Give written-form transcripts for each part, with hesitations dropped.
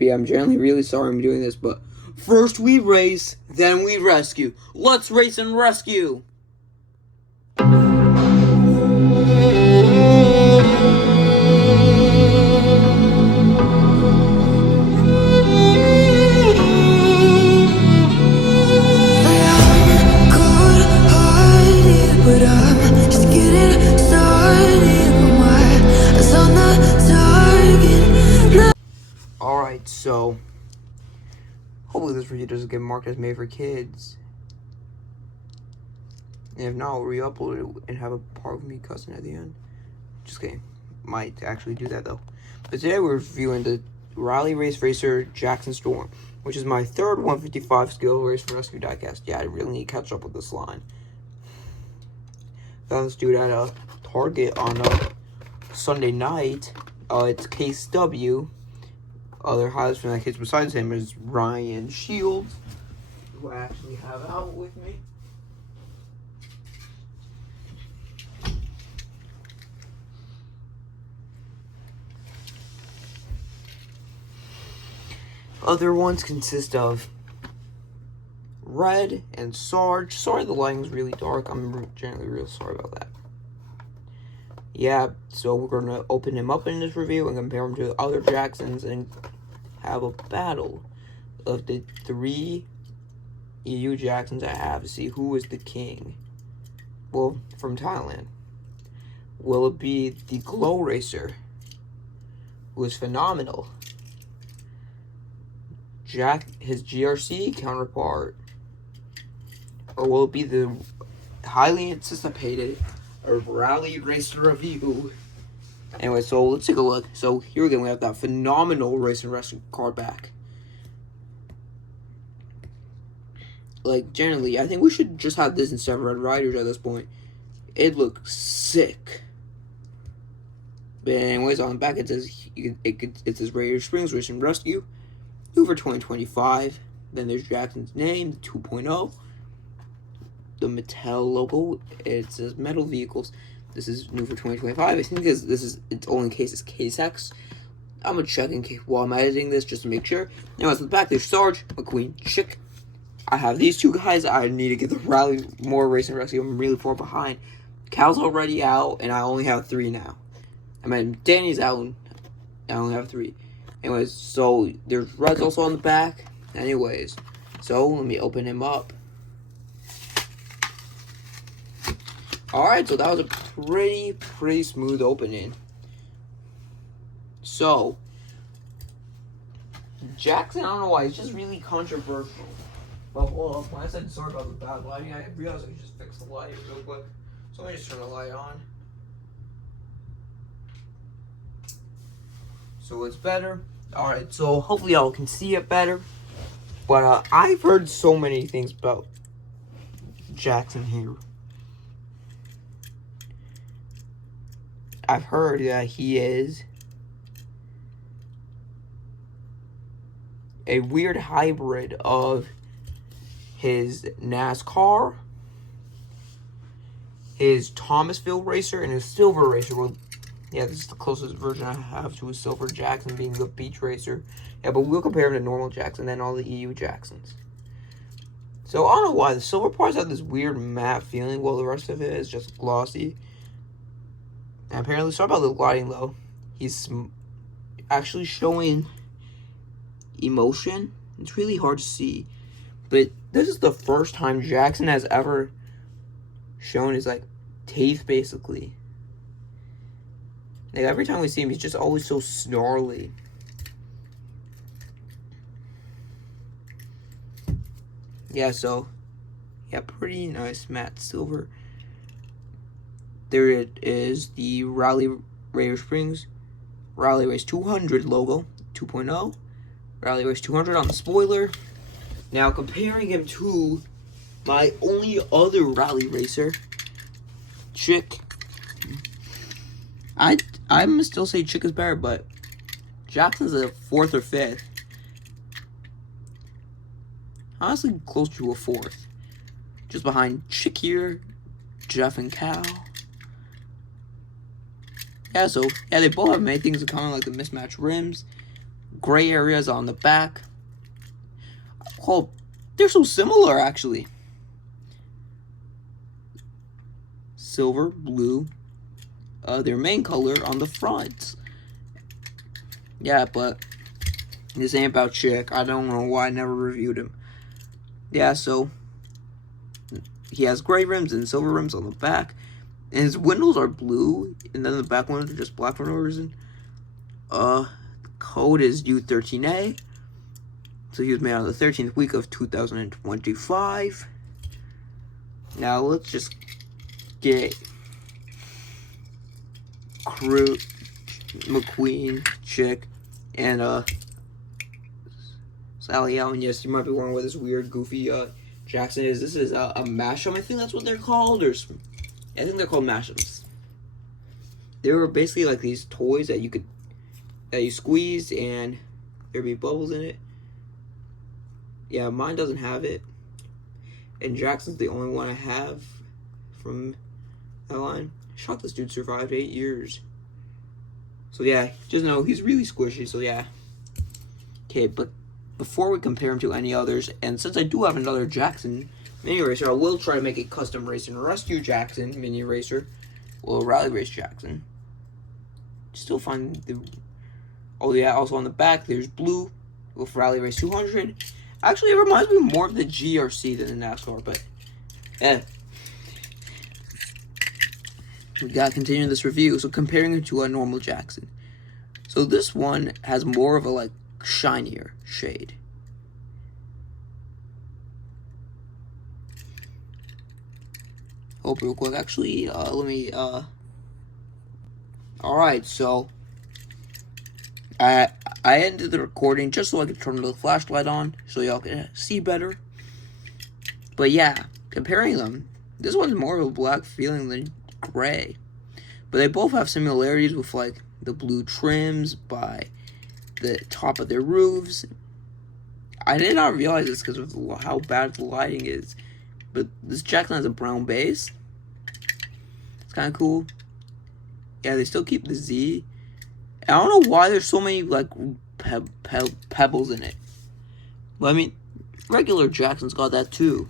Yeah, I'm genuinely really sorry I'm doing this, but first we race, then we rescue. Let's race and rescue! Alright, so hopefully this video doesn't get marked as made for kids. And if not, I'll re-upload it and have a part of me cussing at the end. Just kidding. Might actually do that though. But today we're reviewing the Rally Race Racer Jacksom Storm, which is my third 155 skill race and rescue diecast. Yeah, I really need to catch up with this line. Found this dude at a Target on a Sunday night. It's Case W. Other highlights from that case besides him is Ryan Shields, who I actually have out with me. Other ones consist of Red and Sarge. Sorry the lighting's really dark. I'm generally real sorry about that. Yeah, so we're going to open him up in this review and compare him to other Jacksons and have a battle of the 3 EU Jacksons I have to see who is the king. Well, from Thailand. Will it be the Glow Racer, who is phenomenal? His GRC counterpart? Or will it be the highly anticipated Rally Racer review? Anyway, so let's take a look. So here again, we have that phenomenal race and rescue card back. Like, generally, I think we should just have this instead of Red Riders at this point. It looks sick. But anyways, on the back it says it says Raider Springs Race and Rescue, new for 2025. Then there's Jackson's name, 2.0. The Mattel logo. It says Metal Vehicles. This is new for 2025. I think this is its only case is Case X. I'm gonna check in case while I'm editing this just to make sure. Anyways, at the back there's Sarge, McQueen, Chick. I have these two guys. I need to get the Rally more Race and Rescue. I'm really far behind. Cal's already out, and I only have 3 now. I mean, Danny's out, and I only have 3. Anyways, so there's Red's also on the back. Anyways, so let me open him up. Alright, so that was a pretty smooth opening. So, Jackson, I don't know why, it's just really controversial. But hold on, when I said sorry about the bad lighting, I realized I could just fix the lighting real quick. So let me just turn the light on. So it's better. Alright, so hopefully y'all can see it better. But I've heard so many things about Jackson here. I've heard that he is a weird hybrid of his NASCAR, his Thomasville Racer, and his Silver Racer. Well, yeah, this is the closest version I have to a Silver Jackson being the Beach Racer. Yeah, but we'll compare him to normal Jackson and all the EU Jacksons. So I don't know why the silver parts have this weird matte feeling while the rest of it is just glossy. And apparently, sorry about the lighting though. He's actually showing emotion. It's really hard to see. But this is the first time Jackson has ever shown his, like, teeth, basically. Like, every time we see him, he's just always so snarly. Yeah, so, yeah, pretty nice matte silver. There it is, the Rally Raider Springs Rally Race 200 logo, 2.0. Rally Race 200 on the spoiler. Now, comparing him to my only other Rally Racer, Chick. I'm gonna still say Chick is better, but Jackson's a 4th or 5th. Honestly, close to a 4th. Just behind Chick here, Jeff and Cal. Yeah, so, yeah, they both have many things in common, like the mismatched rims, gray areas on the back. Oh, they're so similar, actually. Silver, blue, their main color on the front. Yeah, but this ain't about Chick. I don't know why I never reviewed him. Yeah, so he has gray rims and silver rims on the back. And his windows are blue, and then the back windows are just black for no reason. Code is U13A. So he was made on the 13th week of 2025. Now let's just get Crew, McQueen, Chick, and Sally Allen. Yes, you might be wondering what this weird, goofy Jackson is. This is a mashup. I think that's what they're called. I think they're called mashups. They were basically like these toys that you squeeze and there'd be bubbles in it. Yeah, mine doesn't have it. And Jackson's the only one I have from that line. Shocked this dude survived 8 years. So yeah, just know he's really squishy, so yeah. Okay, but before we compare him to any others, and since I do have another Jackson mini racer, I will try to make a custom race and rescue Jackson mini racer. Well, rally race Jackson. Still find the... Oh yeah, also on the back, there's blue with rally race 200. Actually, it reminds me more of the GRC than the NASCAR, but we gotta continue this review. So comparing him to a normal Jackson. So this one has more of a like shinier shade. Hope real quick. Actually, let me. All right, so I ended the recording just so I could turn the flashlight on so y'all can see better. But yeah, comparing them, this one's more of a black feeling than gray. But they both have similarities with like the blue trims by the top of their roofs. I did not realize this because of how bad the lighting is. But this Jackson has a brown base. It's kind of cool. Yeah, they still keep the Z. I don't know why there's so many like pebbles in it. But I mean, regular Jackson's got that too.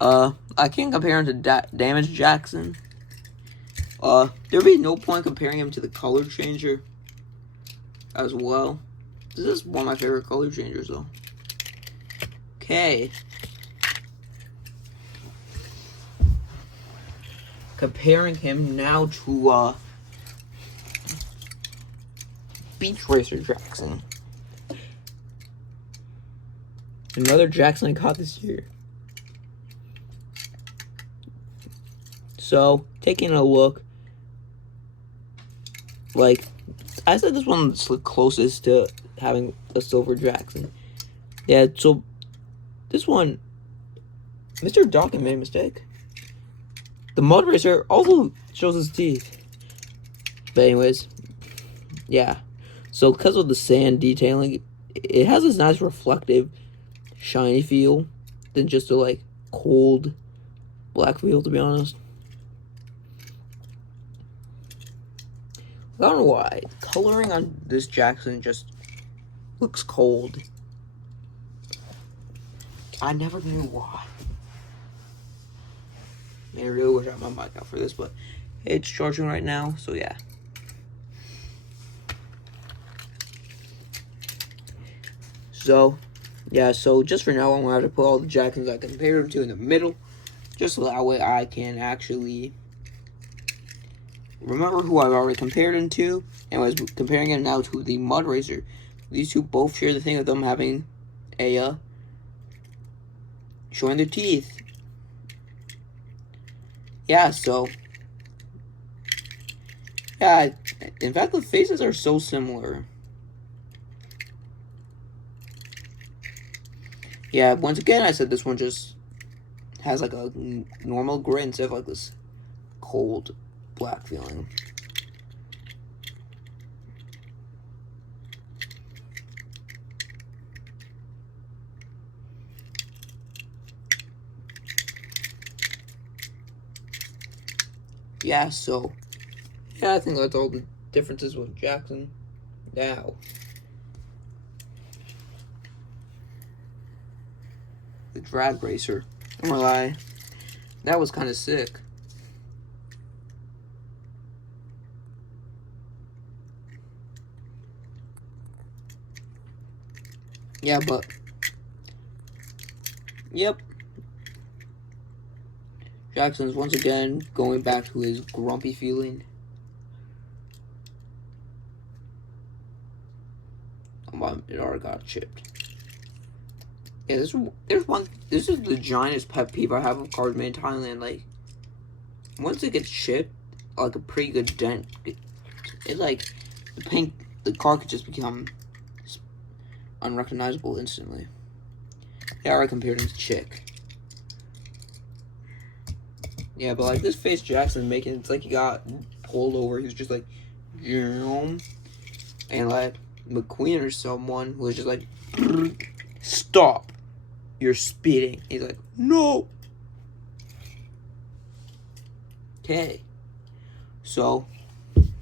I can't compare him to Damage Jackson. There'd be no point comparing him to the color changer as well. This is one of my favorite color changers though. Okay. Comparing him now to Beach Racer Jackson. Another Jackson I got this year. So, taking a look, like, I said this one's the closest to having a silver Jackson. Yeah, so, this one, Mr. Dawkins made a mistake. The Mud Racer also shows his teeth. But anyways, yeah. So, because of the sand detailing, it has this nice reflective, shiny feel than just a, like, cold black feel, to be honest. I don't know why. Coloring on this Jackson just looks cold. I never knew why. I really wish I had my mic out for this, but it's charging right now, so yeah. So, yeah, so just for now, I'm going to have to put all the Jacksons I compared them to in the middle, just so that way I can actually remember who I've already compared him to, and I was comparing him now to the Mud Racer. These two both share the thing of them having a, showing their teeth. Yeah, so, yeah, in fact, the faces are so similar. Yeah, once again, I said this one just has like a normal gray instead of like this cold black feeling. Yeah, so, yeah, I think that's all the differences with Jackson. Now, the drag racer. I'm gonna lie, that was kind of sick. Yeah, but yep. Jackson's once again going back to his grumpy feeling. It already got chipped. Yeah, this is the giantest pet peeve I have of cards made in Thailand. Like, once it gets chipped, like a pretty good dent, it like the card could just become unrecognizable instantly. They already compared him to Chick. Yeah, but like this face Jackson making, it's like he got pulled over. He was just like, and like McQueen or someone was just like, stop, you're speeding. He's like, no. Okay, so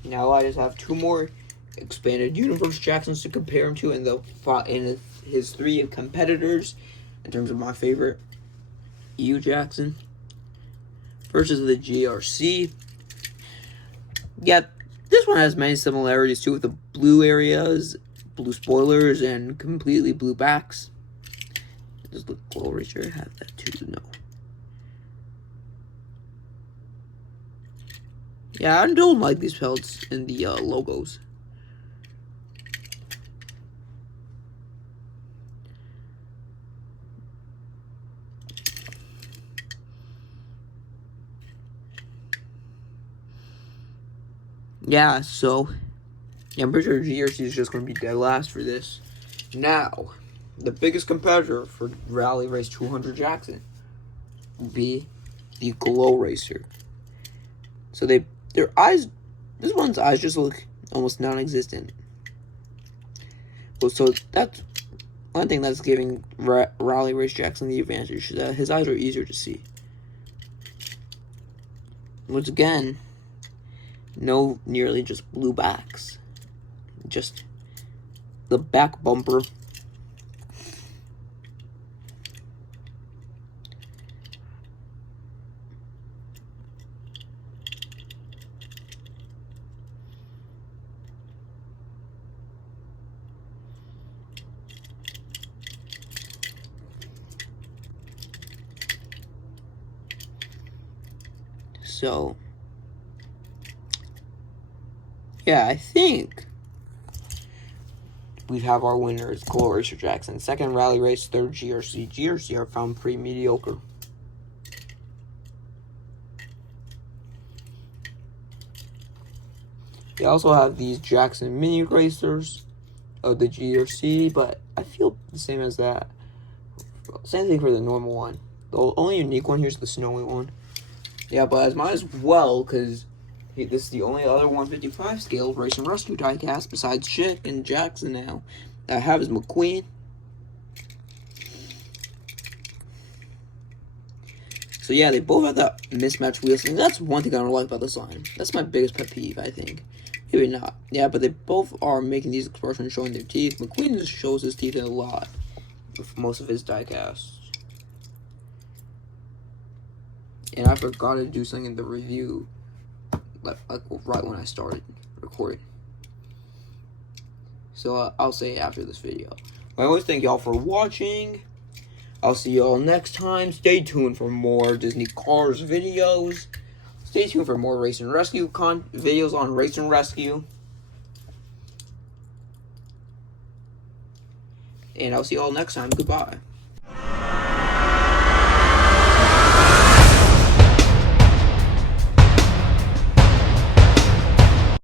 now I just have 2 more expanded universe Jacksons to compare him to, in his 3 competitors in terms of my favorite EU Jackson versus the GRC. Yeah, this one has many similarities too, with the blue areas, blue spoilers, and completely blue backs. Does the Glow Racer have that too? No. Yeah, I don't like these pelts in the logos. Yeah, so yeah, I'm pretty sure GRC is just going to be dead last for this. Now, the biggest competitor for Rally Race 200 Jackson would be the Glow Racer. So their eyes, this one's eyes just look almost non-existent. Well, so that's one thing that's giving Rally Race Jackson the advantage. That his eyes are easier to see. Once again, no nearly just blue backs. Just the back bumper. So, yeah, I think we have our winners, Glow Racer Jackson. 2nd Rally Race, 3rd GRC. GRC are found pretty mediocre. They also have these Jackson mini racers of the GRC, but I feel the same as that. Same thing for the normal one. The only unique one here is the snowy one. Yeah, but I might as well, because this is the only other 155 scale Race and Rescue diecast besides Chick and Jackson now that I have is McQueen. So yeah, they both have that mismatched wheels, and that's one thing I don't like about this line. That's my biggest pet peeve, I think. Maybe not. Yeah, but they both are making these expressions showing their teeth. McQueen just shows his teeth a lot with most of his diecasts. And I forgot to do something in the review, like right when I started recording. So I'll say it after this video. I always thank y'all for watching. I'll see y'all next time. Stay tuned for more Disney Cars videos. Stay tuned for more Race and Rescue videos on Race and Rescue. And I'll see y'all next time. Goodbye.